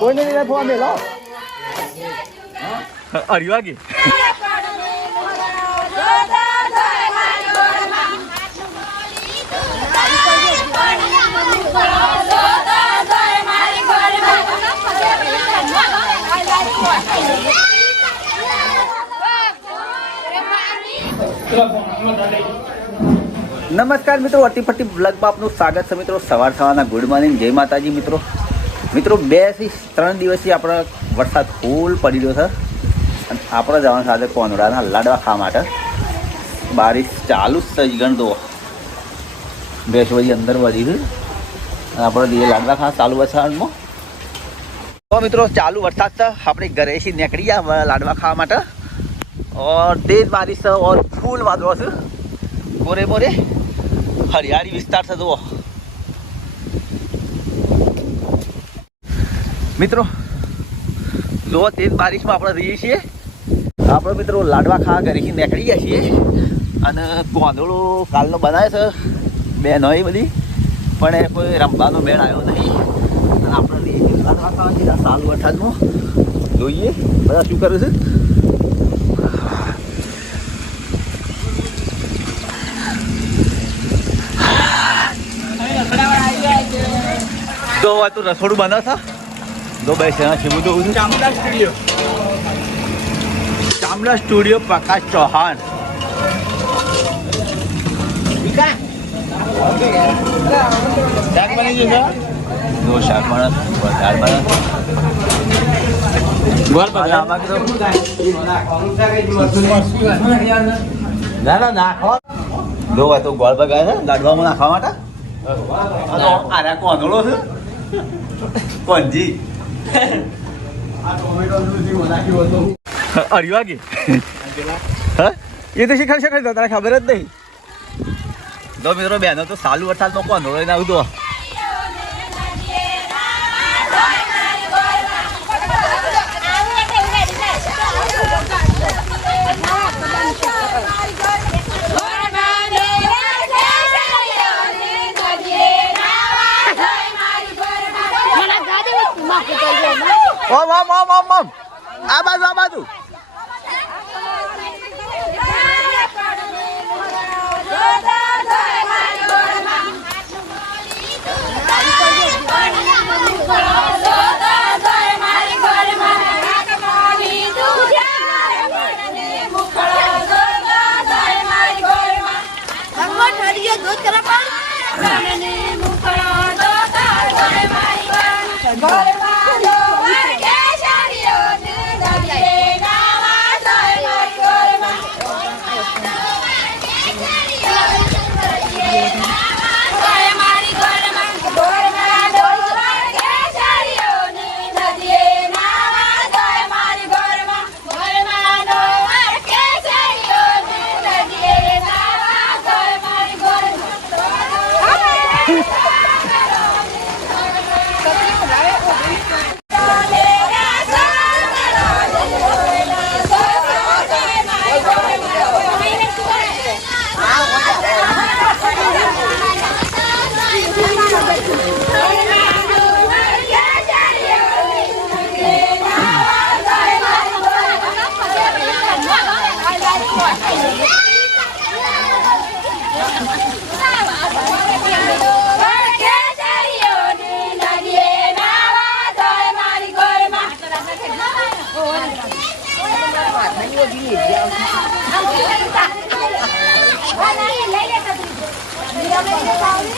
કોઈને નહીં ફોન મેલો અરી વાગી. નમસ્કાર મિત્રો અટીપટ્ટી બ્લોગમાં આપનું સ્વાગત છે મિત્રો. સવાર સવારના ગુડ મોર્નિંગ. જય માતાજી મિત્રો. મિત્રો, બેથી ત્રણ દિવસથી આપણે વરસાદ ફૂલ પડી ગયો છે. અને આપણે જવાનું સાથે કોનોડાના લાડવા ખાવા માટે. બારીશ ચાલુ જ થઈ ગણ દો ભેંસ બધી અંદર વધી હતી આપણે દીએ લાડવા ખાવા ચાલુ વરસાદમાં. તો મિત્રો, ચાલુ વરસાદ છે. આપણે ઘરેથી નીકળી ગયા લાડવા ખાવા માટે. ઓર તેજ બારીશ ઓર ફૂલ વાદળો છે. ગોરે મોરે હરિયાળી વિસ્તાર થતો મિત્રો, જુઓ તેજ બારિશમાં આપણે રહીએ છીએ. આપણે મિત્રો લાડવા ખાવા ઘરેથી નીકળી ગયા છીએ અને ગોંધળો કાલનો બનાવે છે. બેન હોય બધી, પણ એ કોઈ રમવાનો મેળ આવ્યો નહીં. અને આપણે રહીએ છીએ લાડવા ખાવા સાલ વરસાદમાં. જોઈએ, બધા શું કરે છે? તો આ તું રસોડું બનાવ છે દો બે છે છે ચામડા સ્ટુડિયો ચામડા સ્ટુડિયો પ્રકાશ ચૌહાણ શાક બની જશે દો શાક દાળ ના ના નાખો દો આ તો ગોળ બગાય છે લાડવામાં નાખવા માટે અને કોંધળો છે કોંજી અઢી વાગે. હા? એ તો શીખર શીખર તો તારે ખબર જ નહીં. તો મિત્રો બેનો તો સાલું વરસાદ નો કોણ રોઈ આવું તો ઓમ ઓમ ઓમ ઓમ ઓમ આ બાજુ આ બાજુ. હોકી 我们先尝一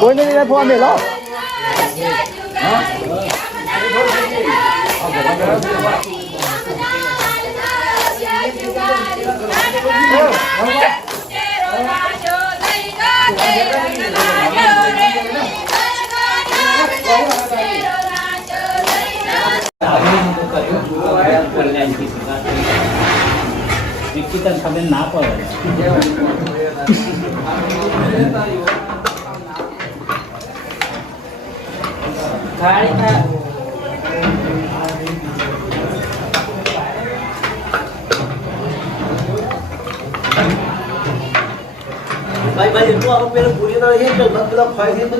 કોઈને લીધે ફોન મેલો ખબર ના પડે ભાઈ ભાઈ એટલું આવું પેલું પૂરી ફાઈ તો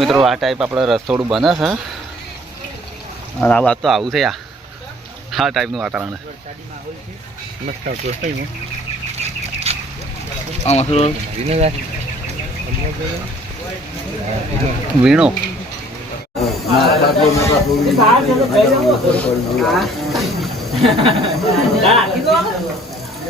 મિત્રો, આ ટાઈપ આપણે રસોડું બને છે. અને આ વાત તો આવું છે આ આ ટાઈપનું વાતાવરણ વીણો.